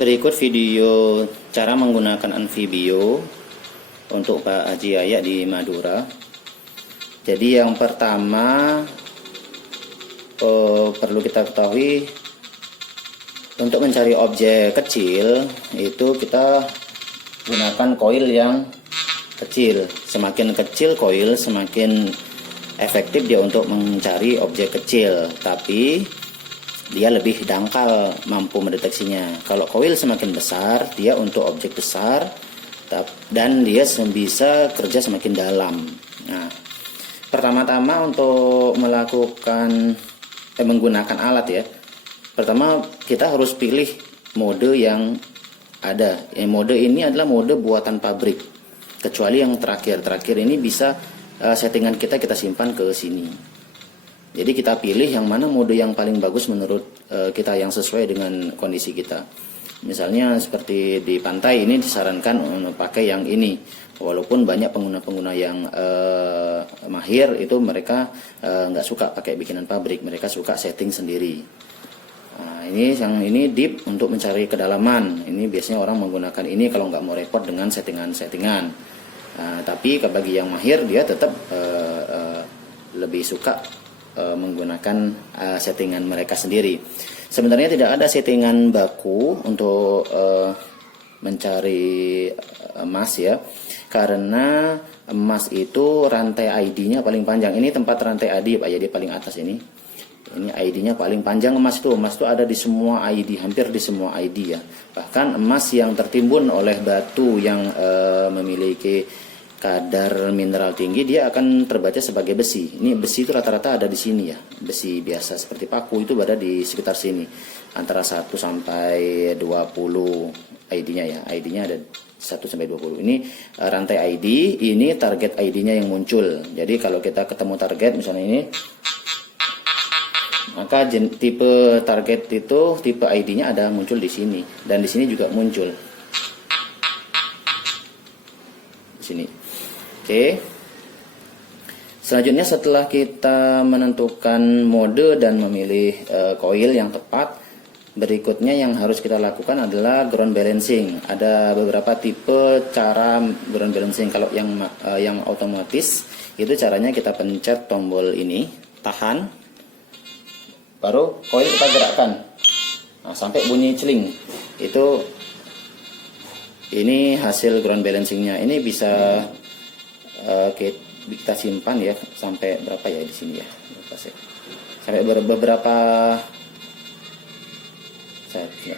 Berikut video cara menggunakan Anfibio untuk Pak Haji Ayak di Madura. Jadi yang pertama perlu kita ketahui, untuk mencari objek kecil itu kita gunakan koil yang kecil. Semakin kecil koil, semakin efektif dia untuk mencari objek kecil, tapi dia lebih dangkal mampu mendeteksinya. Kalau koil semakin besar, dia untuk objek besar dan dia bisa kerja semakin dalam. Nah, pertama-tama untuk melakukan menggunakan alat ya, pertama kita harus pilih mode yang ada. Mode ini adalah mode buatan pabrik, kecuali yang terakhir ini bisa settingan kita simpan ke sini. Jadi kita pilih yang mana mode yang paling bagus menurut kita, yang sesuai dengan kondisi kita. Misalnya seperti di pantai ini disarankan pakai yang ini. Walaupun banyak pengguna-pengguna yang mahir itu mereka nggak suka pakai bikinan pabrik, mereka suka setting sendiri. Nah, ini deep untuk mencari kedalaman. Ini biasanya orang menggunakan ini kalau nggak mau repot dengan settingan-settingan. Tapi bagi yang mahir dia tetap lebih suka menggunakan settingan mereka sendiri. Sebenarnya tidak ada settingan baku untuk mencari emas ya, karena emas itu rantai ID-nya paling panjang. Ini tempat rantai ID Pak ya, di paling atas ini. Ini ID-nya paling panjang emas itu ada di semua ID, hampir di semua ID ya. Bahkan emas yang tertimbun oleh batu yang memiliki kadar mineral tinggi, dia akan terbaca sebagai besi. Ini besi itu rata-rata ada di sini ya. Besi biasa seperti paku itu berada di sekitar sini. Antara 1 sampai 20 ID-nya ya. ID-nya ada 1 sampai 20. Ini rantai ID, ini target ID-nya yang muncul. Jadi kalau kita ketemu target misalnya ini, maka tipe target itu, tipe ID-nya ada muncul di sini, dan di sini juga muncul. Di sini. Oke. Selanjutnya setelah kita menentukan mode dan memilih koil yang tepat, berikutnya yang harus kita lakukan adalah ground balancing. Ada beberapa tipe cara ground balancing. Kalau yang otomatis itu caranya kita pencet tombol ini, tahan, baru koil kita gerakkan. Nah, sampai bunyi celing. Ini hasil ground balancingnya. Ini bisa kita simpan ya sampai berapa ya di sini ya, sampai beberapa saja.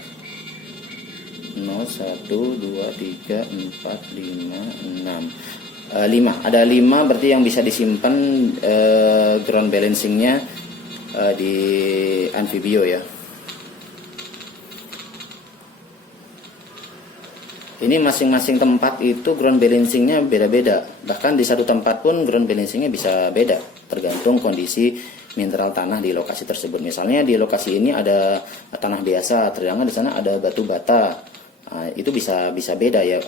0 1 2 3 4 5 6 5, ada 5 berarti yang bisa disimpan ground balancingnya di Anfibio ya. Ini masing-masing tempat itu ground balancingnya beda-beda. Bahkan di satu tempat pun ground balancingnya bisa beda, tergantung kondisi mineral tanah di lokasi tersebut. Misalnya di lokasi ini ada tanah biasa, sedangkan di sana ada batu bata. Nah, itu bisa beda ya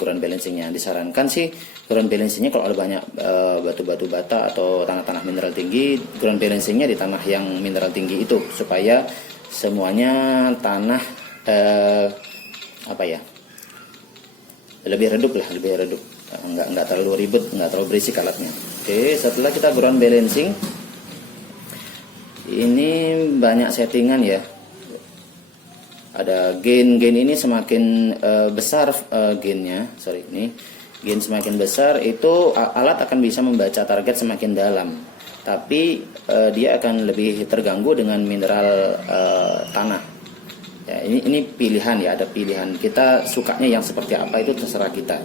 ground balancingnya. Disarankan sih ground balancingnya kalau ada banyak batu-batu bata atau tanah-tanah mineral tinggi, ground balancingnya di tanah yang mineral tinggi itu, supaya semuanya tanah lebih redup, nggak terlalu ribet, nggak terlalu berisik alatnya. Oke, setelah kita ground balancing, ini banyak settingan ya. Ada gain ini semakin besar gainnya, gain semakin besar itu alat akan bisa membaca target semakin dalam, tapi dia akan lebih terganggu dengan mineral tanah. Ya, ini pilihan ya, ada pilihan. Kita sukanya yang seperti apa itu terserah kita.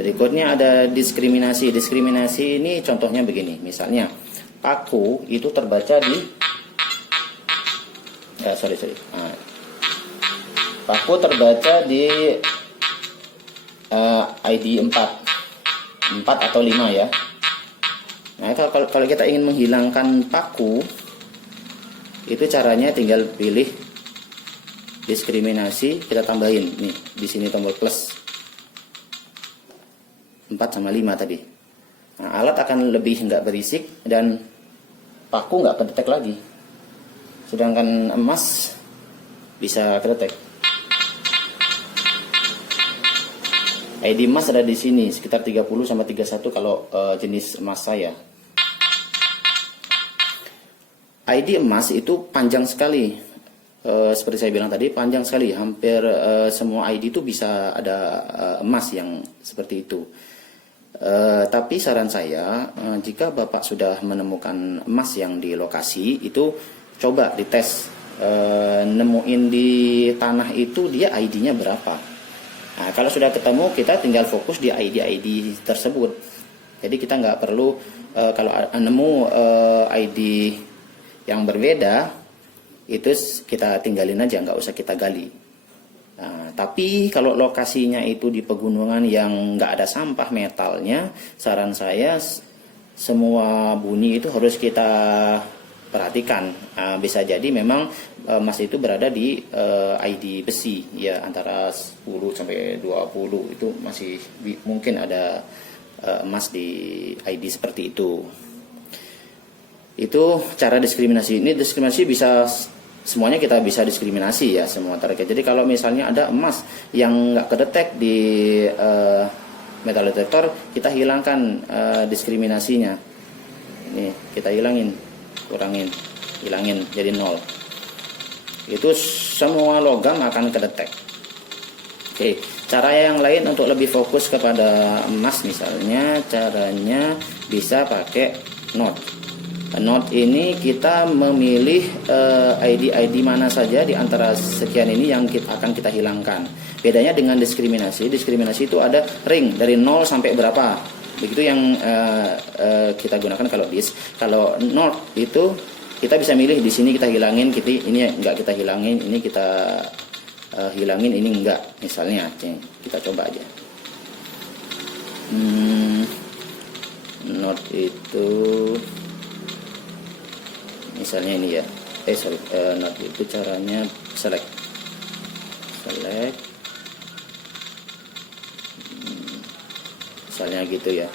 Berikutnya ada diskriminasi. Diskriminasi ini contohnya begini. Misalnya paku itu terbaca di paku terbaca di ID 4 atau 5 ya. Nah, kalau kita ingin menghilangkan paku, itu caranya tinggal pilih diskriminasi, kita tambahin nih di sini tombol plus 4 sama 5 tadi. Nah, alat akan lebih nggak berisik dan paku nggak kedetek lagi. Sedangkan emas bisa kedetek. ID emas ada di sini sekitar 30 sampai 31 kalau jenis emas saya. ID emas itu panjang sekali. Seperti saya bilang tadi, panjang sekali. Hampir semua ID itu bisa ada emas yang seperti itu. Tapi saran saya, jika Bapak sudah menemukan emas yang di lokasi, itu coba dites. Nemuin di tanah itu dia ID-nya berapa. Nah, kalau sudah ketemu, kita tinggal fokus di ID tersebut. Jadi kita nggak perlu kalau nemu ID yang berbeda, itu kita tinggalin aja, nggak usah kita gali. Nah, tapi kalau lokasinya itu di pegunungan yang nggak ada sampah metalnya, saran saya semua bunyi itu harus kita perhatikan. Bisa jadi memang emas itu berada di ID besi ya, antara 10 sampai 20 itu masih mungkin ada emas di ID seperti itu. Itu cara diskriminasi. Ini diskriminasi bisa semuanya, kita bisa diskriminasi ya, semua target. Jadi kalau misalnya ada emas yang nggak kedetek di metal detektor, kita hilangkan diskriminasinya. Ini kita hilangin jadi 0. Itu semua logam akan kedetek. Oke, cara yang lain untuk lebih fokus kepada emas, misalnya caranya bisa pakai note. Note ini kita memilih ID mana saja di antara sekian ini yang akan kita hilangkan. Bedanya dengan diskriminasi itu ada ring dari 0 sampai berapa. Begitu yang kita gunakan kalau disk. Kalau note itu kita bisa milih di sini kita hilangin, ini enggak kita hilangin, ini kita hilangin, ini enggak. Misalnya kita coba aja. Note itu misalnya ini ya. Note itu caranya select. Misalnya gitu ya.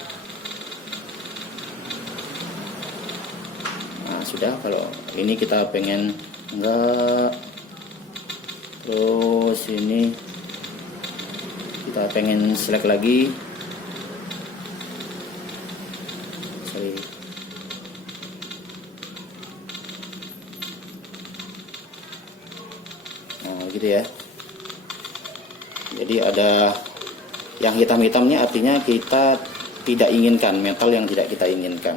Nah, sudah. Kalau ini kita pengen enggak, terus ini kita pengen select lagi. Nah, gitu ya. Jadi ada yang hitam-hitamnya, artinya kita tidak inginkan, metal yang tidak kita inginkan.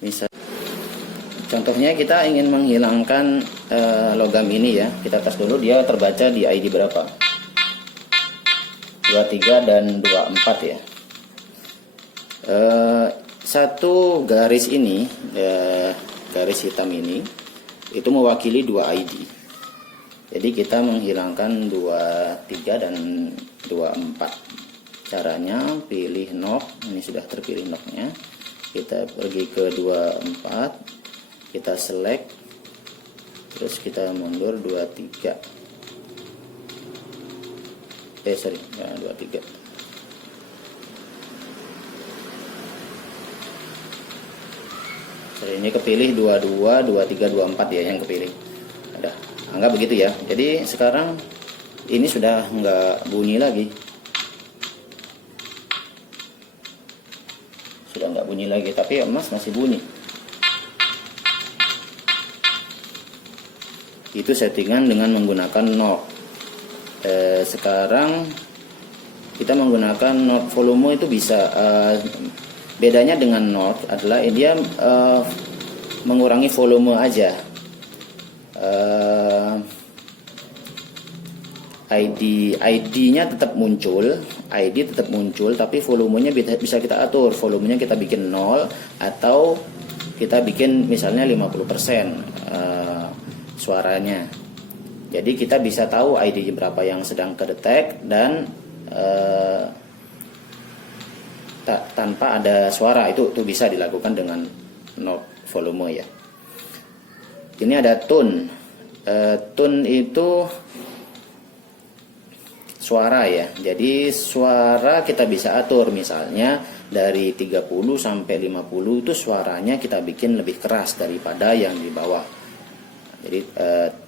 Misal, contohnya kita ingin menghilangkan logam ini ya. Kita tes dulu dia terbaca di ID berapa. 23 dan 24 ya. Satu garis ini, garis hitam ini, itu mewakili 2 ID. Jadi kita menghilangkan 23 dan 24. Caranya pilih knob, ini sudah terpilih knob-nya. Kita pergi ke 24, kita select, terus kita mundur 23. 23. Ini kepilih 22, 23, 24 ya yang kepilih. Ada, anggap begitu ya. Jadi sekarang ini sudah nggak bunyi lagi. Sudah nggak bunyi lagi, tapi emas masih bunyi. Itu settingan dengan menggunakan knob. Sekarang kita menggunakan knob volume itu bisa. Bedanya dengan note adalah dia mengurangi volume aja. ID-nya tetap muncul, tapi volumenya bisa kita atur. Volumenya kita bikin 0 atau kita bikin misalnya 50% suaranya. Jadi kita bisa tahu ID berapa yang sedang kedetek dan tanpa ada suara. Itu bisa dilakukan dengan note volume ya. Ini ada tune. Tune itu suara ya. Jadi suara kita bisa atur, misalnya dari 30 sampai 50 itu suaranya kita bikin lebih keras daripada yang di bawah. Jadi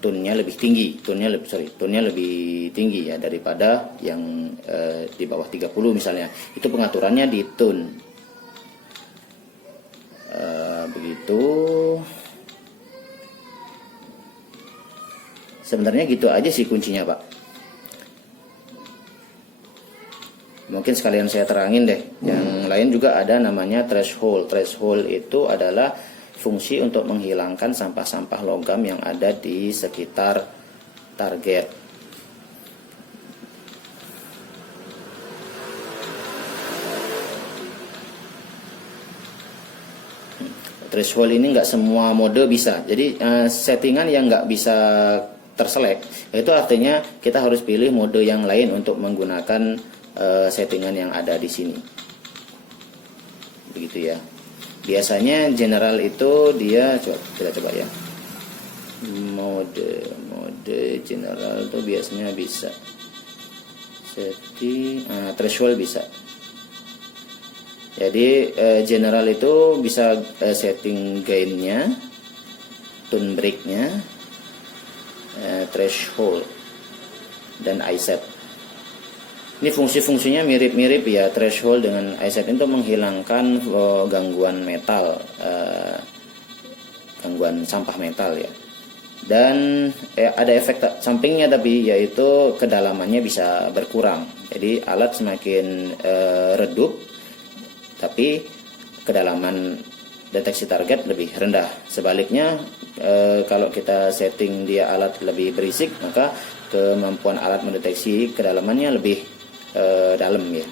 tone-nya lebih tinggi, tone-nya lebih tinggi ya daripada yang di bawah 30 misalnya. Itu pengaturannya di tone. Begitu. Sebenarnya gitu aja sih kuncinya, Pak. Mungkin sekalian saya terangin deh. Yang lain juga ada namanya threshold. Threshold itu adalah fungsi untuk menghilangkan sampah-sampah logam yang ada di sekitar target. Threshold ini nggak semua mode bisa. Jadi settingan yang nggak bisa terselect, itu artinya kita harus pilih mode yang lain untuk menggunakan settingan yang ada di sini. Begitu ya. Biasanya general itu dia kita coba ya. Mode general itu biasanya bisa setting threshold bisa. Jadi general itu bisa setting gainnya, tone breaknya, threshold, dan iset. Ini fungsi-fungsinya mirip-mirip ya, threshold dengan iset itu menghilangkan gangguan metal, gangguan sampah metal ya. Dan ada efek sampingnya tapi yaitu kedalamannya bisa berkurang. Jadi alat semakin redup tapi kedalaman deteksi target lebih rendah. Sebaliknya kalau kita setting dia alat lebih berisik, maka kemampuan alat mendeteksi kedalamannya lebih dalam ya.